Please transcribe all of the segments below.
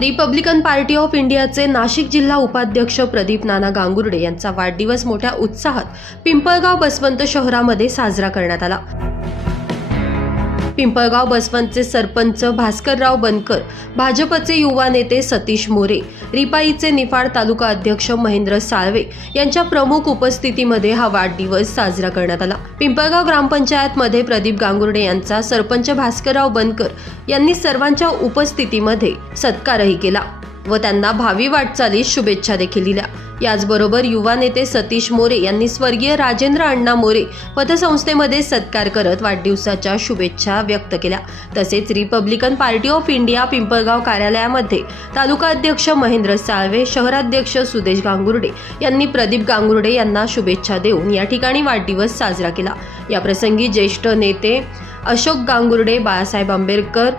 Republican party of इंडियाचे नाशिक जिल्हा उपाध्यक्ष प्रदीप नाना गांगुर्डे यांचा वाढदिवस मोठ्या उत्साहात पिंपळगाव बसवंत शहरामध्ये साजरा करण्यात आला. पिंपळगाव बसवंतचे सरपंच भास्करराव बनकर भाजपचे युवा नेते सतीश मोरे रिपाईचे निफाड तालुका अध्यक्ष महेंद्र साळवे यांच्या प्रमुख उपस्थितीमध्ये हा वाढदिवस साजरा करण्यात आला. पिंपळगाव ग्रामपंचायतमध्ये प्रदीप गांगुर्डे यांचा सरपंच भास्करराव बनकर यांनी सर्वांच्या उपस्थितीमध्ये सत्कारही केला. व त्यांना भावी वाटचालीस शुभेच्छा देखील दिल्या. याचबरोबर युवा नेते सतीश मोरे यांनी स्वर्गीय राजेंद्र अण्णा मोरे पतसंस्थेमध्ये सत्कार करत वाढदिवसाच्या शुभेच्छा व्यक्त केल्या. तसेच Republican party of India Pimpalgaon कार्यालयामध्ये तालुका अध्यक्ष महेंद्र साळवे शहराध्यक्ष सुदेश गांगुर्डे यांनी प्रदीप गांगुर्डे यांना शुभेच्छा देऊन या ठिकाणी वाढदिवस साजरा केला. याप्रसंगी ज्येष्ठ नेते अशोक गांगुर्डे बाळासाहेब आंबेडकर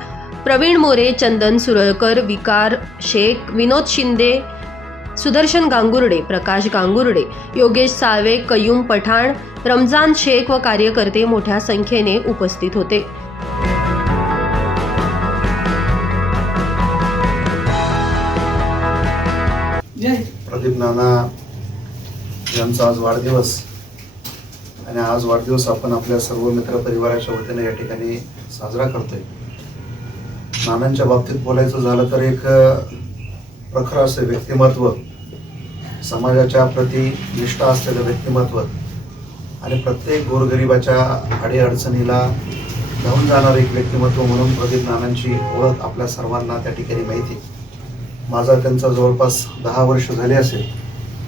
प्रवीण मोरे चंदन सुरळकर विकार शेख विनोद शिंदे सुदर्शन गांगुर्डे प्रकाश गांगुर्डे योगेश साळवे कयूम पठाण रमजान शेख व कार्यकर्ते मोठ्या संख्येने उपस्थित होते. जय. प्रदीप नाना यांचा आज वाढदिवस आणि आज वाढदिवस आपण आपल्या सर्व मित्र परिवाराच्या वतीने या ठिकाणी साजरा करतोय. नानांच्या बाबतीत बोलायचं झालं तर एक प्रखर असे व्यक्तिमत्व समाजाच्या प्रती निष्ठा असलेलं व्यक्तिमत्व आणि प्रत्येक गोरगरिबाच्या अडीअडचणीला धावून जाणारं एक व्यक्तिमत्व म्हणून प्रदीप नानांची ओळख आपल्या सर्वांना त्या ठिकाणी माहिती माझा त्यांचा जवळपास दहा वर्ष झाले असेल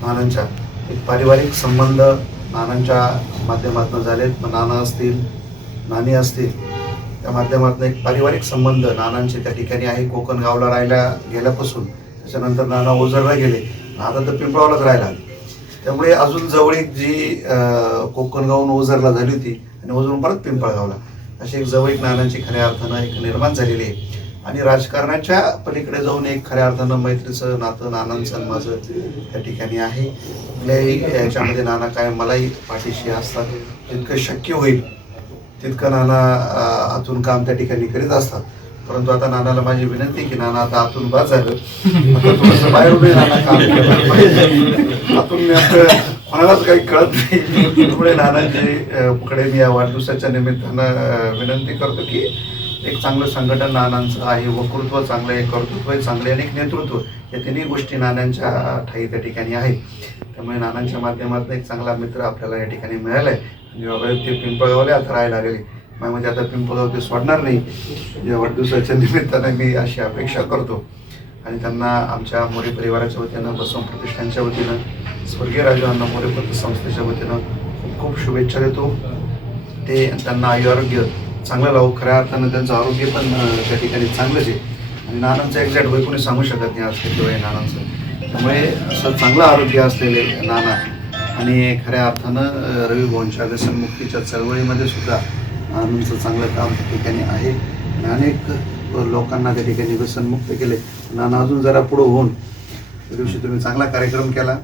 नानांच्या. एक पारिवारिक संबंध नानांच्या माध्यमातून झालेत. मग नाना असतील नानी असतील त्या माध्यमातून एक पारिवारिक संबंध नानांचे त्या ठिकाणी आहे. कोकण गावला राहायला गेल्यापासून त्याच्यानंतर नाना ओझरला गेले. आता तर पिंपळावलाच राहिला त्यामुळे अजून जवळीक जी कोकणगावून ओझरला झाली होती आणि ओझरून परत पिंपळगावला. अशी एक जवळीक नानांची खऱ्या अर्थानं एक निर्माण झालेली आहे. आणि राजकारणाच्या पलीकडे जाऊन एक खऱ्या अर्थानं मैत्रीचं नातं नानांचं माझं त्या ठिकाणी आहे. कुठल्याही याच्यामध्ये नाना काय मलाही पाठीशी असतात. जितकं शक्य होईल. तितकं नाना आतून काम त्या ठिकाणी करीत असतात. परंतु आता नानाला माझी विनंती आहे की नाना आता आतून बाद झालं. आता थोडस बाहेर उभे नाना काम केलं पाहिजे आतून मी आता कोणालाच काही कळत नाही. त्यामुळे नानांची अं, मी या वाढदिवसाच्या निमित्तानं विनंती करतो की एक चांगलं संघटन नानांचं आहे वक्तृत्व चांगलं आहे कर्तृत्व चांगले आणि एक नेतृत्व. या तिन्ही गोष्टी नानांच्या ठाई त्या ठिकाणी आहे त्यामुळे नानांच्या माध्यमातून एक चांगला मित्र आपल्याला या ठिकाणी मिळाला आहे ते पिंपळगावले आता राहायला लागले. म्हणजे आता पिंपळगाव ते सोडणार नाही. या वाढदिवसाच्या निमित्ताने मी अशी अपेक्षा करतो. आणि त्यांना आमच्या मोरे परिवाराच्या वतीनं बसवून प्रतिष्ठानच्या वतीनं स्वर्गीय राजू मोरे मोरे संस्थेच्या वतीनं खूप खूप शुभेच्छा देतो. ते त्यांना आयुआरोग्य चांगलं लावू. खऱ्या अर्थानं त्यांचं आरोग्य पण त्या ठिकाणी चांगलंच आहे. आणि नानांचं एक्झॅक्ट वय कोणी सांगू शकत नाही आज किती वय नानांचं. त्यामुळे असं चांगलं आरोग्य असलेले नाना आणि खऱ्या अर्थानं रवी भाऊंच्या व्यसनमुक्तीच्या चळवळीमध्ये सुद्धा आनंदचं चांगलं काम त्या ठिकाणी आहे. आणि अनेक लोकांना त्या ठिकाणी व्यसनमुक्त केले. नाना अजून जरा पुढं होऊन त्या दिवशी तुम्ही चांगला कार्यक्रम केला.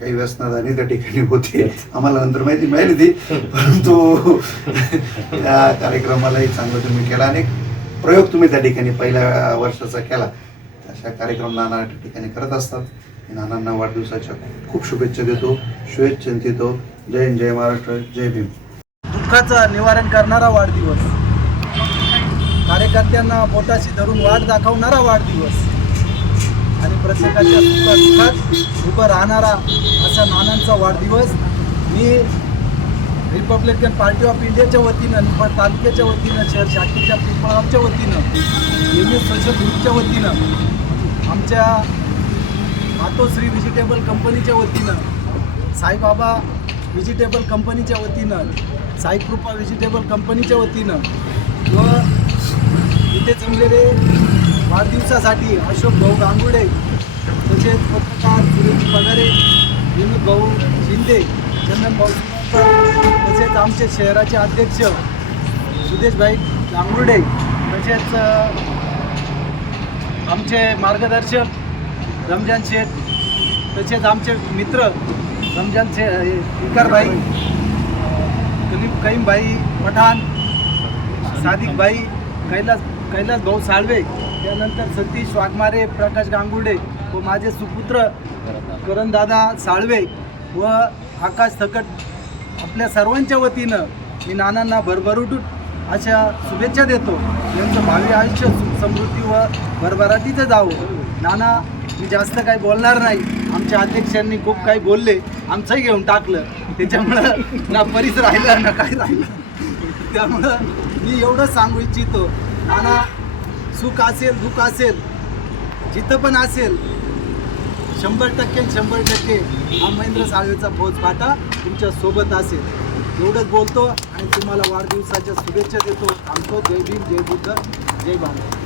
काही व्यसनाधारी त्या ठिकाणी होती. आम्हाला नंतर माहिती मिळाली ती. परंतु त्या कार्यक्रमालाही चांगलं तुम्ही केला. अनेक प्रयोग तुम्ही त्या ठिकाणी पहिल्या वर्षाचा केला. अशा कार्यक्रम नाना त्या ठिकाणी करत असतात. नानांना वाढदिवसाच्या खूप खूप शुभेच्छा देतो शुभेच्छा देतो. जय हिंद जय महाराष्ट्र जय भीम. दुःखाचं निवारण करणारा वाढदिवस. कार्यकर्त्यांना पोटाशी धरून वाट दाखवणारा वाढदिवस. आणि प्रत्येकाच्या सुखात दुःखात उभं राहणारा असा नानांचा वाढदिवस. मी रिपब्लिकन पार्टी ऑफ इंडियाच्या वतीनं निफाड तालुक्याच्या वतीनं शहर शाखेच्या पिंपळगावच्या वतीनं एम एस सोशल ग्रुपच्या वतीनं आमच्या मातोश्री व्हेजिटेबल कंपनीच्या वतीनं साईबाबा व्हेजिटेबल कंपनीच्या वतीनं साईकृपा व्हेजिटेबल कंपनीच्या वतीनं व इथे जमलेले वाढदिवसासाठी अशोक भाऊ गांगुडे तसेच पत्रकार सुरेश पगारे विनोद भाऊ शिंदे चंदन भाऊ तसेच आमचे शहराचे अध्यक्ष सुदेशभाई गांगुर्डे तसेच आमचे मार्गदर्शक रमजान शेठ तसेच आमचे मित्र रमजान शे इकारबाई कलीम कईमबाई पठाण सादिकबाई कैलास कैलास भाऊ साळवे त्यानंतर सतीश वाघमारे प्रकाश गांगुर्डे व माझे सुपुत्र करणदादा साळवे व आकाश थकट आपल्या सर्वांच्या वतीनं मी नानांना भरभरून अशा शुभेच्छा देतो. यांचं भावी आयुष्य सुख समृद्धी व भरभराटीचं जावं. नाना मी जास्त काही बोलणार नाही. आमच्या अध्यक्षांनी खूप काही बोलले. आमचंही घेऊन टाकलं. त्याच्यामुळं ना परिस राहिला ना काही राहिलं. त्यामुळं मी एवढं सांगू इच्छितो. नाना सुख असेल दुःख असेल जिथं पण असेल शंभर टक्के शंभर टक्के हा महेंद्र साळवेचा फौज फाटा तुमच्यासोबत असेल. एवढंच बोलतो आणि तुम्हाला वाढदिवसाच्या शुभेच्छा देतो. थांबतो. जय भीम जय बुद्ध जय Bharat